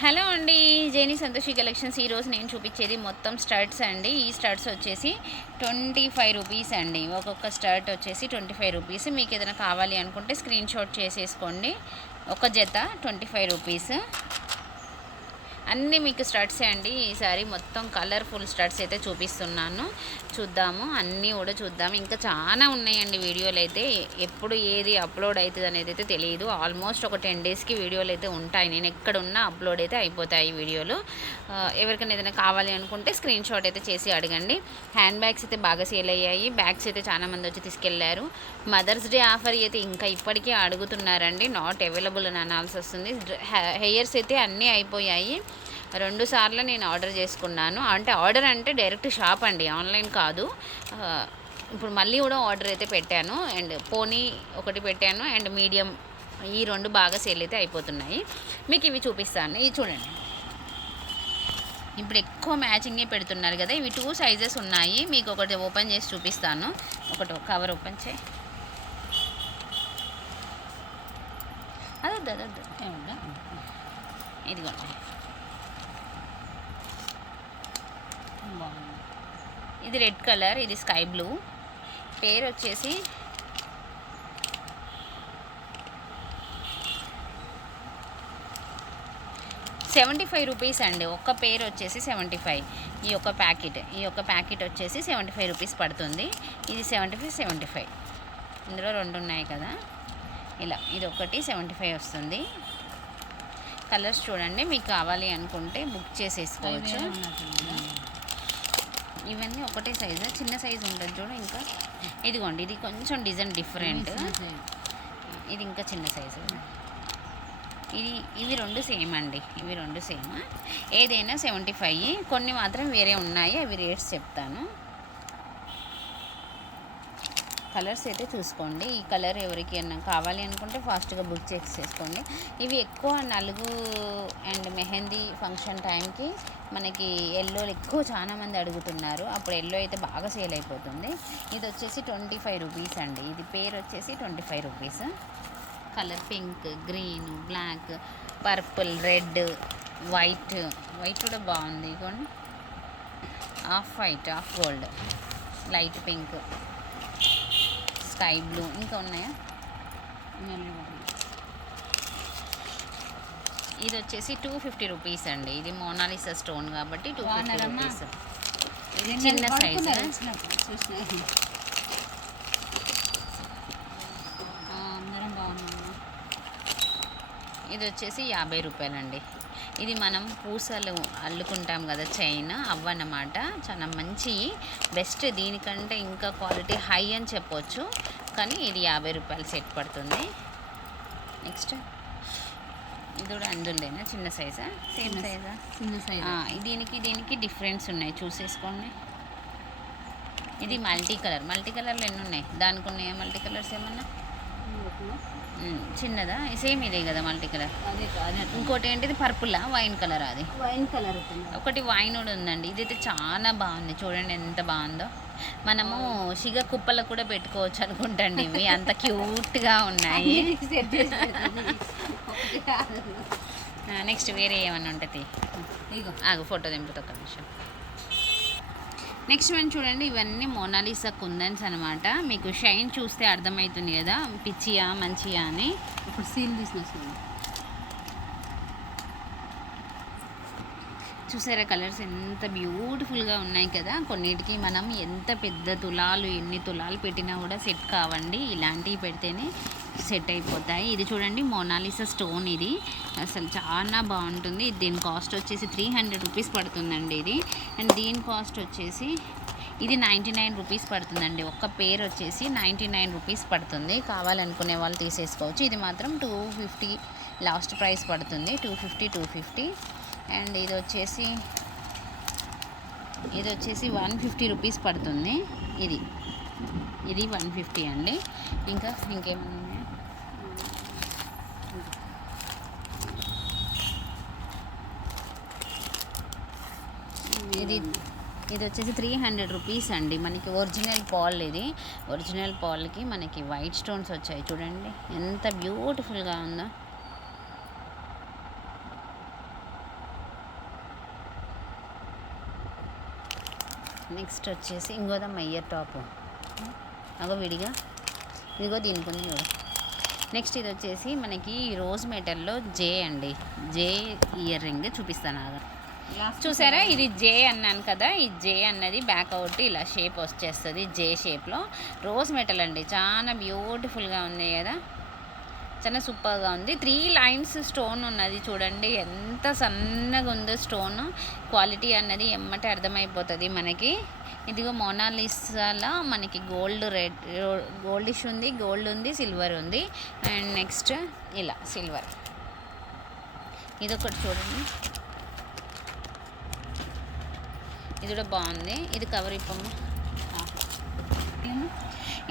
Hello అండి, జేని Santoshi collections. ఈరోజు నేను చూపించేది మొత్తం స్టడ్స్ అండి. ఈ స్టడ్స్ వచ్చేసి 25 రూపీస్ అండి. ఒక్కొక్క స్టడ్ వచ్చేసి 25 రూపీస్. మీకు ఏదైనా కావాలి అనుకుంటే స్క్రీన్ షాట్ చేసేసుకోండి. ఒక జత 25 రూపీస్. అన్నీ మీకు స్టడ్సే అండి. ఈసారి మొత్తం కలర్ఫుల్ స్టడ్స్ అయితే చూపిస్తున్నాను, చూద్దాము. అన్నీ కూడా చూద్దాము. ఇంకా చాలా ఉన్నాయండి వీడియోలు అయితే. ఎప్పుడు ఏది అప్లోడ్ అవుతుంది అనేది అయితే తెలియదు. ఆల్మోస్ట్ ఒక 10 డేస్కి వీడియోలు అయితే ఉంటాయి. నేను ఎక్కడున్నా అప్లోడ్ అయితే అయిపోతాయి వీడియోలు. ఎవరికైనా ఏదైనా కావాలి అనుకుంటే స్క్రీన్ షాట్ అయితే చేసి అడగండి. హ్యాండ్ బ్యాగ్స్ అయితే బాగా సేల్ అయ్యాయి. బ్యాగ్స్ అయితే చాలామంది వచ్చి తీసుకెళ్లారు. మదర్స్ డే ఆఫర్ అయితే ఇంకా ఇప్పటికీ అడుగుతున్నారండి. నాట్ అవైలబుల్ అని అనాల్సి వస్తుంది. హెయిర్స్ అయితే అన్నీ అయిపోయాయి. 2 సార్లు నేను ఆర్డర్ చేసుకున్నాను. అంటే ఆర్డర్ అంటే డైరెక్ట్ షాప్ అండి, ఆన్లైన్ కాదు. ఇప్పుడు మళ్ళీ కూడా ఆర్డర్ అయితే పెట్టాను. అండ్ పోనీ ఒకటి పెట్టాను, అండ్ మీడియం, ఈ 2 బాగా సేల్ అయితే అయిపోతున్నాయి. మీకు ఇవి చూపిస్తాను. ఇవి చూడండి. ఇప్పుడు ఎక్కువ మ్యాచింగే పెడుతున్నారు కదా. ఇవి 2 సైజెస్ ఉన్నాయి. మీకు ఒకటి ఓపెన్ చేసి చూపిస్తాను. ఒకటి కవర్ ఓపెన్ చేయి. అదొద్దు ఇదిగోండి. ఇది రెడ్ కలర్, ఇది స్కై బ్లూ. పేరు వచ్చేసి ₹75 అండి. ఒక్క పేరు వచ్చేసి 75. ఈ యొక్క ప్యాకెట్ వచ్చేసి 75 రూపీస్ పడుతుంది. ఇది 75. ఇందులో 2 ఉన్నాయి కదా. ఇలా ఇది ఒకటి 75 వస్తుంది. కలర్స్ చూడండి. మీకు కావాలి అనుకుంటే బుక్ చేసేసుకోవచ్చు. ఇవన్నీ ఒకటే సైజు, చిన్న సైజు ఉంటుంది చూడు. ఇంకా ఇదిగోండి, ఇది కొంచెం డిజైన్ డిఫరెంట్. ఇది ఇంకా చిన్న సైజు. ఇవి 2 సేమ్ అండి. ఇవి 2 సేమ్. ఏదైనా 75. కొన్ని మాత్రం వేరే ఉన్నాయి, అవి రేట్స్ చెప్తాను. కలర్స్ అయితే చూసుకోండి. ఈ కలర్ ఎవరికి కావాలి అనుకుంటే ఫాస్ట్గా బుక్ చేసుకోండి. ఇవి ఎక్కువ నలుగు అండ్ మెహందీ ఫంక్షన్ టైంకి మనకి ఎల్లోలు ఎక్కువ చాలామంది అడుగుతున్నారు. అప్పుడు ఎల్లో అయితే బాగా సేల్ అయిపోతుంది. ఇది వచ్చేసి 25 రూపీస్ అండి. ఇది పేరు వచ్చేసి 25 rupees. Colour pink, green, black, purple, red, white కూడా బాగుంది. ఇదిగోండి, off white, off gold, light pink, sky blue, ఇంకా ఉన్నాయా. ఇది వచ్చేసి 250 రూపీస్ అండి. ఇది మోనాలిసా స్టోన్ కాబట్టి 250 రూపీస్. ఇది చిన్న సైజు. ఇది వచ్చేసి 50 రూపాయలండి. ఇది మనం పూసలు అల్లుకుంటాం కదా, చైన్ అవ్వన్నమాట. చాలా మంచి బెస్ట్. దీనికంటే ఇంకా క్వాలిటీ హై అని చెప్పొచ్చు. కానీ ఇది 50 రూపాయలు సెట్ పడుతుంది. నెక్స్ట్ ఇది కూడా అందులోనా, చిన్న సైజా, సేమ్ సైజా? చిన్న సైజా. దీనికి డిఫరెన్స్ ఉన్నాయి, చూసేసుకోండి. ఇది మల్టీ కలర్లో ఎన్ని ఉన్నాయి? దానికి ఉన్నాయా మల్టీ కలర్స్ ఏమన్నా? చిన్నదా? సేమ్ ఇదే కదా మల్టీ కలర్. ఇంకోటి ఏంటిది, పర్పులా, వైన్ కలర్? అది వైన్ కలర్. ఒకటి వైన్ కూడా ఉందండి. ఇదైతే చాలా బాగుంది. చూడండి ఎంత బాగుందో. మనము షిగ కుప్పలకు కూడా పెట్టుకోవచ్చు అనుకుంటండి. ఇవి అంత క్యూట్గా ఉన్నాయి. నెక్స్ట్ వేరే ఏమన్నా ఉంటుంది? ఆగు, ఫోటో దింపుతా ఒక నిమిషం. నెక్స్ట్ వన్ చూడండి. ఇవన్నీ మోనాలిసా కుందన్స్ అనమాట. మీకు షైన్ చూస్తే అర్థమవుతుంది కదా, పిచ్చియా మంచియా అని. ఇప్పుడు సీల్ తీసిన చూసారా, కలర్స్ ఎంత బ్యూటిఫుల్గా ఉన్నాయి కదా. కొన్నిటికి మనం ఎంత పెద్ద తులాలు, ఎన్ని తులాలు పెట్టినా కూడా సెట్ కావండి. ఇలాంటివి పెడితేనే సెట్ అయిపోతాయి. ఇది చూడండి, మోనాలిసా స్టోన్. ఇది అసలు చాలా బాగుంటుంది. దీని కాస్ట్ వచ్చేసి 300 రూపీస్ పడుతుందండి ఇది. అండ్ దీని కాస్ట్ వచ్చేసి ఇది 99 రూపీస్ పడుతుందండి. ఒక్క పేరు వచ్చేసి 99 రూపీస్ పడుతుంది. కావాలనుకునే వాళ్ళు తీసేసుకోవచ్చు. ఇది మాత్రం 250 లాస్ట్ ప్రైస్ పడుతుంది. 250. అండ్ ఇది వచ్చేసి 150 రూపీస్ పడుతుంది. ఇది 150 అండి. ఇంకేమన్నా ఉన్నాయా? ఇది వచ్చేసి 300 రూపీస్ అండి. మనకి ఒరిజినల్ పాల్. ఇది ఒరిజినల్ పాల్కి మనకి వైట్ స్టోన్స్ వచ్చాయి. చూడండి ఎంత బ్యూటిఫుల్గా ఉందో. నెక్స్ట్ వచ్చేసి ఇంకోదమ్మ ఇయర్ టాప్ అగో విడిగా ఇదిగో దీనికి ఉంది చూడు. నెక్స్ట్ ఇది వచ్చేసి మనకి రోజ్ మెటల్లో జే అండి, జే ఇయర్ రింగ్ చూపిస్తాను ఆగా. చూసారా ఇది జే అన్నాను కదా, ఈ జే అన్నది బ్యాక్ అవుట్ ఇలా షేప్ వచ్చేస్తుంది, జే షేప్లో రోజ్ మెటల్ అండి. చాలా బ్యూటిఫుల్గా ఉంది కదా, చాలా సూపర్గా ఉంది. 3 లైన్స్ స్టోన్ ఉన్నది చూడండి, ఎంత సన్నగా ఉందో స్టోన్. క్వాలిటీ అన్నది ఎమ్మటే అర్థమైపోతుంది మనకి. ఇదిగో మోనాలిసాలా మనకి గోల్డిష్ ఉంది, గోల్డ్ ఉంది, సిల్వర్ ఉంది. అండ్ నెక్స్ట్ ఇలా సిల్వర్, ఇదొకటి చూడండి, ఇది కూడా బాగుంది. ఇది కవర్ ఇప్పమ్మ.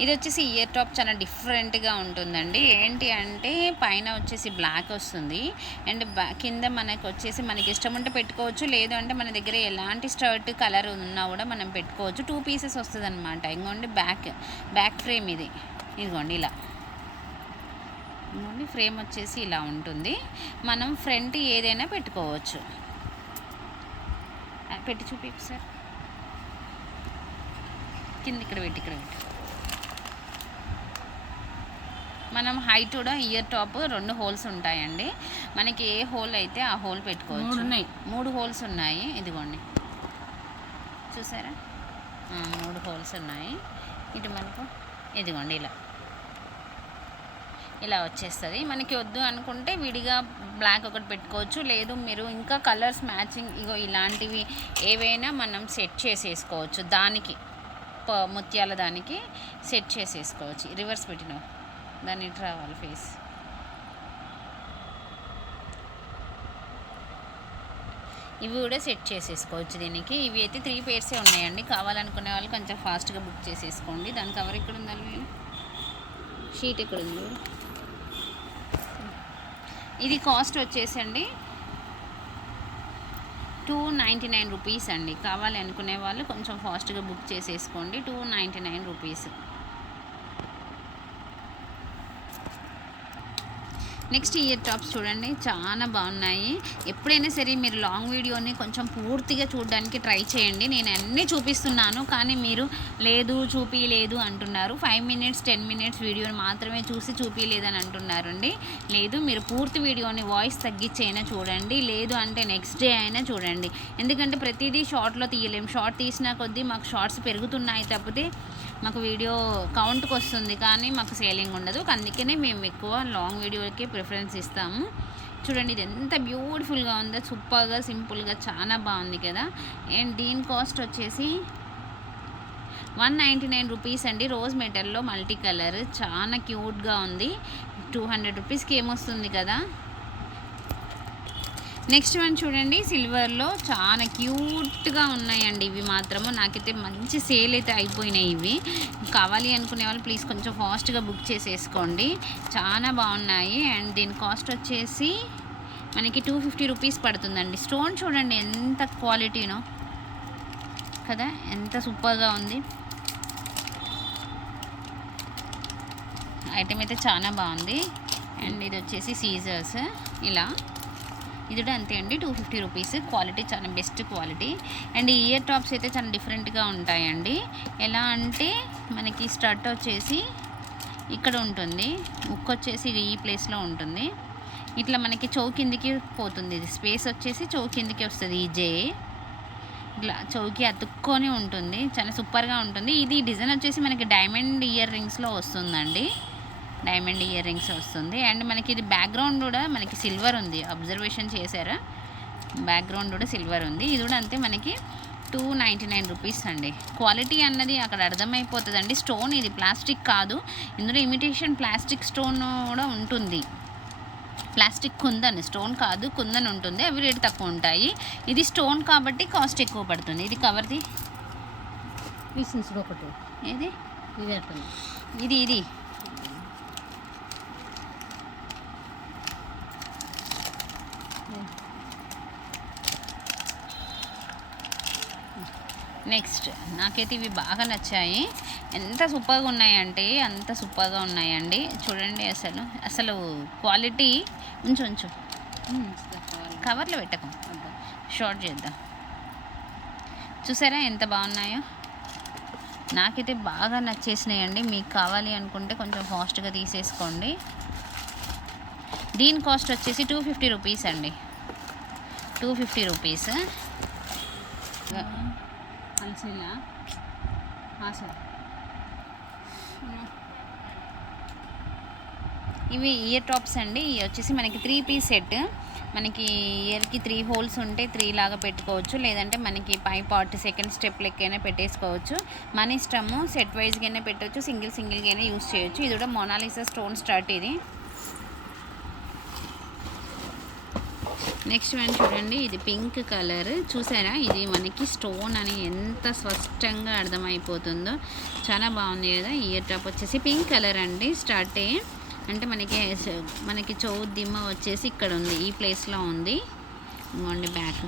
ఇది వచ్చేసి ఇయర్ టాప్ చాలా డిఫరెంట్గా ఉంటుందండి. ఏంటి అంటే పైన వచ్చేసి బ్లాక్ వస్తుంది అండ్ కింద మనకు వచ్చేసి మనకి ఇష్టం ఉంటే పెట్టుకోవచ్చు, లేదు అంటే మన దగ్గర ఎలాంటి స్టర్ట్ కలర్ ఉన్నా కూడా మనం పెట్టుకోవచ్చు. 2 పీసెస్ వస్తుంది అనమాట. ఇంకోండి బ్యాక్ ఫ్రేమ్ ఇదిగోండి ఇలా, ఇంకోండి ఫ్రేమ్ వచ్చేసి ఇలా ఉంటుంది. మనం ఫ్రంట్ ఏదైనా పెట్టుకోవచ్చు. పెట్టి చూపి సార్, కింద ఇక్కడ పెట్టి మనం హైట్ కూడా ఇయర్ టాప్ 2 హోల్స్ ఉంటాయండి. మనకి ఏ హోల్ అయితే ఆ హోల్ పెట్టుకోవచ్చు. 3 హోల్స్ ఉన్నాయి, ఇదిగోండి చూసారా, 3 హోల్స్ ఉన్నాయి. ఇటు మనకు ఇదిగోండి ఇలా వచ్చేస్తుంది. మనకి వద్దు అనుకుంటే విడిగా బ్లాక్ ఒకటి పెట్టుకోవచ్చు, లేదు మీరు ఇంకా కలర్స్ మ్యాచింగ్ ఇగో ఇలాంటివి ఏవైనా మనం సెట్ చేసేసుకోవచ్చు. దానికి ముత్యాల దానికి సెట్ చేసేసుకోవచ్చు. రివర్స్ పెట్టినావు దాన్ని ఇటు రావాలి ఫేస్. ఇవి కూడా సెట్ చేసేసుకోవచ్చు దీనికి. ఇవి అయితే 3 పేర్సే ఉన్నాయండి. కావాలనుకునే వాళ్ళు కొంచెం ఫాస్ట్గా బుక్ చేసేసుకోండి. దాని కవర్ ఎక్కడ ఉందండి, షీట్ ఎక్కడ ఉంది. ఇది కాస్ట్ వచ్చేసండి 299 రూపీస్ అండి. కావాలి అనుకునే వాళ్ళు కొంచెం ఫాస్ట్గా బుక్ చేసేసుకోండి. 299 రూపీస్. నెక్స్ట్ ఇయర్ టాప్స్ చూడండి, చాలా బాగున్నాయి. ఎప్పుడైనా సరే మీరు లాంగ్ వీడియోని కొంచెం పూర్తిగా చూడడానికి ట్రై చేయండి. నేను అన్నీ చూపిస్తున్నాను కానీ మీరు చూపించలేదు అంటున్నారు. 5 మినిట్స్ 10 మినిట్స్ వీడియోని మాత్రమే చూపించలేదని అంటున్నారండి. లేదు, మీరు పూర్తి వీడియోని వాయిస్ తగ్గించైనా చూడండి, లేదు అంటే నెక్స్ట్ డే అయినా చూడండి. ఎందుకంటే ప్రతిదీ షార్ట్లో తీయలేము. షార్ట్ తీసినా కొద్దీ మాకు షార్ట్స్ పెరుగుతున్నాయి తప్పితే మాకు వీడియో కౌంట్కి వస్తుంది కానీ మాకు సేలింగ్ ఉండదు. అందుకనే మేము ఎక్కువ లాంగ్ వీడియోకి ప్రిఫరెన్స్ ఇస్తాము. చూడండి ఇది ఎంత బ్యూటిఫుల్గా ఉందో, సూపర్గా సింపుల్గా చాలా బాగుంది కదా. అండ్ దీని కాస్ట్ వచ్చేసి 199 రూపీస్ అండి. రోజ్ మెటల్లో మల్టీ కలర్ చాలా క్యూట్గా ఉంది. 200 రూపీస్కి ఏమొస్తుంది కదా. నెక్స్ట్ వన్ చూడండి, సిల్వర్లో చాలా క్యూట్గా ఉన్నాయండి. ఇవి మాత్రము నాకైతే మంచి సేల్ అయితే అయిపోయినాయి. ఇవి కావాలి అనుకునే వాళ్ళు ప్లీజ్ కొంచెం ఫాస్ట్గా బుక్ చేసేసుకోండి, చాలా బాగున్నాయి. అండ్ దీని కాస్ట్ వచ్చేసి మనకి 250 రూపీస్ పడుతుందండి. స్టోన్ చూడండి ఎంత క్వాలిటీనో కదా, ఎంత సూపర్గా ఉంది. ఐటమ్ అయితే చాలా బాగుంది. అండ్ ఇది వచ్చేసి సీజర్స్ ఇలా, ఇది కూడా అంతే అండి 250 రూపీస్. క్వాలిటీ చాలా best quality. And ear tops అయితే చాలా డిఫరెంట్గా ఉంటాయండి. ఎలా అంటే మనకి స్టడ్ వచ్చేసి ఇక్కడ ఉంటుంది, ముక్కు వచ్చేసి ఈ ప్లేస్లో ఉంటుంది. ఇట్లా మనకి చౌకిందికి పోతుంది. ఇది స్పేస్ వచ్చేసి చౌకిందికి వస్తుంది. ఈ జే ఇట్లా చౌకి అతుక్కొని ఉంటుంది, చాలా సూపర్గా ఉంటుంది. ఇది డిజైన్ వచ్చేసి మనకి డైమండ్ ఇయర్ రింగ్స్లో వస్తుందండి, డైమండ్ ఇయర్ రింగ్స్ వస్తుంది. అండ్ మనకి ఇది బ్యాక్గ్రౌండ్ కూడా మనకి సిల్వర్ ఉంది, అబ్జర్వేషన్ చేశారా, బ్యాక్గ్రౌండ్ కూడా సిల్వర్ ఉంది. ఇది కూడా అంతే మనకి 299 రూపీస్ అండి. క్వాలిటీ అన్నది అక్కడ అర్థమైపోతుందండి. స్టోన్ ఇది ప్లాస్టిక్ కాదు, ఇందులో ఇమిటేషన్ ప్లాస్టిక్ స్టోన్ కూడా ఉంటుంది. ప్లాస్టిక్ కుందన్, స్టోన్ కాదు కుందన్ ఉంటుంది. అవి రేటు తక్కువ ఉంటాయి. ఇది స్టోన్ కాబట్టి కాస్ట్ ఎక్కువ పడుతుంది. ఇది కవర్ది ఒకటి ఏది ఇది ఇది నెక్స్ట్ నాకైతే ఇవి బాగా నచ్చాయి. ఎంత సూపర్గా ఉన్నాయంటే అంత సూపర్గా ఉన్నాయండి. చూడండి అసలు క్వాలిటీ ఉంచు కవర్లో పెట్టకు, షార్ట్ చేద్దాం. చూసారా ఎంత బాగున్నాయో. నాకైతే బాగా నచ్చేసినాయండి. మీకు కావాలి అనుకుంటే కొంచెం ఫాస్ట్గా తీసేసుకోండి. దీని కాస్ట్ వచ్చేసి 250 రూపీస్ అండి. 250 రూపీస్. ఇవి ఇయర్ టాప్స్ అండి. ఇవి వచ్చేసి మనకి 3 పీస్ సెట్. మనకి ఇయర్కి 3 హోల్స్ ఉంటే 3 లాగా పెట్టుకోవచ్చు, లేదంటే మనకి పై పార్ట్ సెకండ్ స్టెప్ లెక్కైనా పెట్టేసుకోవచ్చు. మన ఇష్టము. సెట్ వైజ్గానే పెట్టవచ్చు, సింగిల్గానే యూస్ చేయొచ్చు. ఇది కూడా మొనాలిసా స్టోన్ స్టార్ట్. ఇది నెక్స్ట్ వన్ చూడండి. ఇది పింక్ కలర్. చూసారా, ఇది మనకి స్టోన్ అని ఎంత స్పష్టంగా అర్థమైపోతుందో. చాలా బాగుంది కదా. ఇయర్ టాప్ వచ్చేసి పింక్ కలర్ అండి. స్టార్టే అంటే మనకి చౌత్ దిమ్మ వచ్చేసి ఇక్కడ ఉంది, ఈ ప్లేస్లో ఉంది. ఇంకోండి బ్యాక్.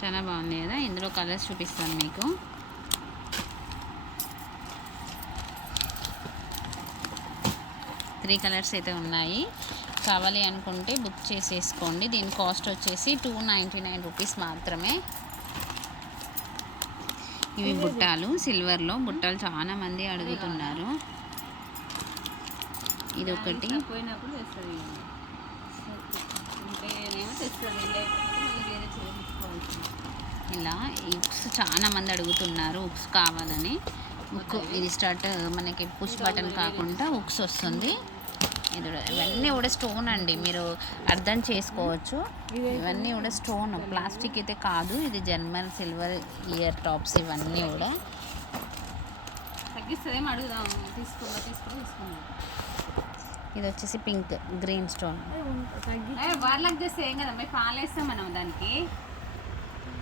చాలా బాగుంది కదా. ఇందులో కలర్స్ చూపిస్తాను మీకు. త్రీ కలర్స్ అయితే ఉన్నాయి. కావాలి అనుకుంటే బుక్ చేసేసుకోండి. దీని కాస్ట్ వచ్చేసి 299 రూపీస్ మాత్రమే. ఇవి బుట్టాలు, సిల్వర్లో బుట్టాలు చాలా మంది అడుగుతున్నారు. ఇది ఒకటి. ఇలా ఉక్స్ చాలా మంది అడుగుతున్నారు, ఉక్స్ కావాలని. ఉక్ ఇది స్టార్ట్ మనకి పుష్ బటన్ కాకుండా ఉక్స్ వస్తుంది. ఇవన్నీ కూడా స్టోన్ అండి, మీరు అర్థం చేసుకోవచ్చు. ఇవన్నీ కూడా స్టోన్, ప్లాస్టిక్ అయితే కాదు. ఇది జర్మన్ సిల్వర్ ఇయర్ టాప్స్. ఇవన్నీ కూడా తగ్గిస్తుందేమో అడుగుదాం. ఇది వచ్చేసి పింక్ గ్రీన్ స్టోన్. వాళ్ళకి చేస్తే ఏం కదా, మేము పాలేస్తాం మనం దానికి.